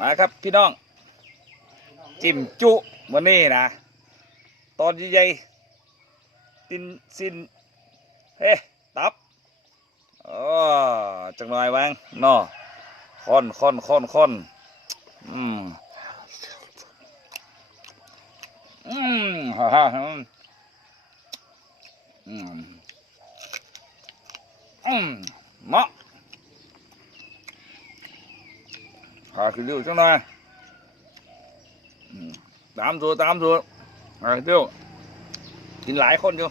มาครับพี่น้อง จิ้มจุวันนี้นะ ตอนใหญ่ตินสินเฮ้ตับอ๋อจังหน่อยวางนอค่อนค่อนค่อนค่อนอืมอืมฮ่าฮ่าอืมอืมอืมเหมาะ หาคือเดียวจังหน่อยตามตัวตามตัวหาคือเดียวกินหลายคนอยู่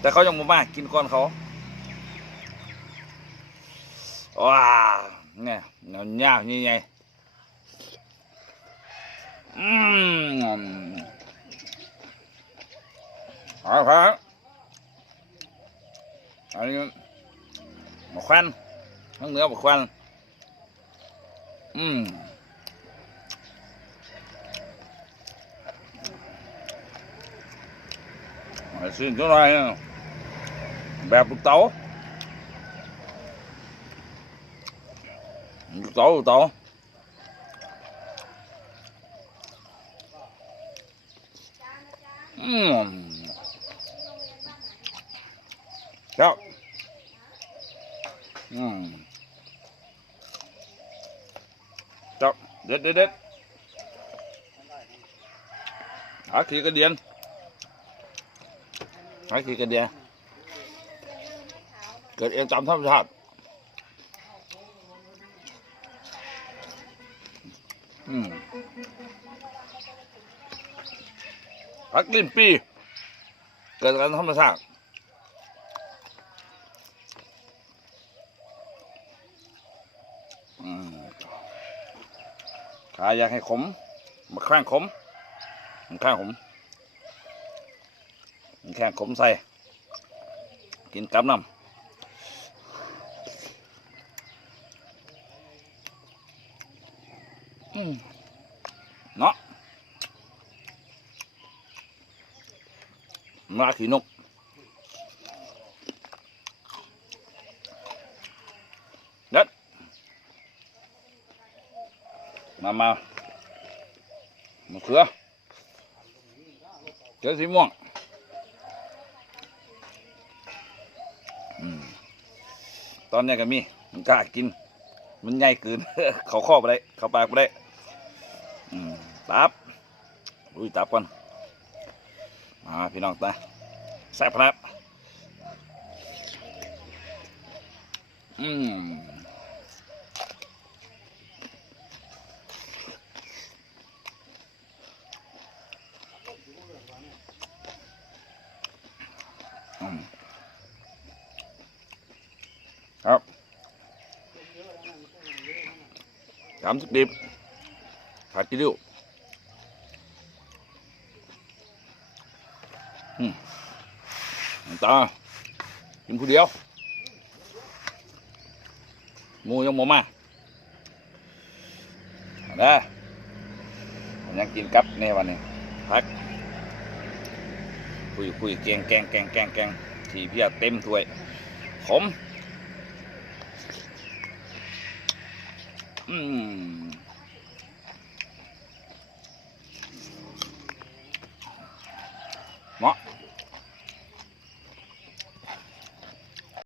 แต่เขายังมามากกินก่อนเขาว้าเนี่ยเนื้อย่างนี่ไงอืมเอาครับอันนี้หมกควันทั้งเนื้อหมกควัน อืมเอาสิเท่าไหร่เนี่ จับเด็ดเด็ดเด็ดหาขีกระเดียนหาขีกระเดียนเกิดเองตามธรรมชาติอืมพักกินปี เกิดการธรรมชาติอืม ขาอยากให้ขมมาข้างขมมันข้างขมมันข้างขมใส่ กินกับน้ำเนาะมาขี่นกเด็ด มามามาเขือเจอสีม่วงตอนนี้ก็มีมันกล้ากิน มันใหญ่เกิน เขาข้อไปได้ เขาปากไปได้ตับอุ้ยตับก่อนมาพี่น้องตาแซ่บครับอืม ครับสามสิบดิบขาดกี่ดิ้วอืมตากินผู้เดียวมูยังหมมาได้ยังกินกับในวันนี้พัก คุยคุยแกงแกงแกงแกงแกงที่เพียเต็มถ้วยขมอืมเหมาะ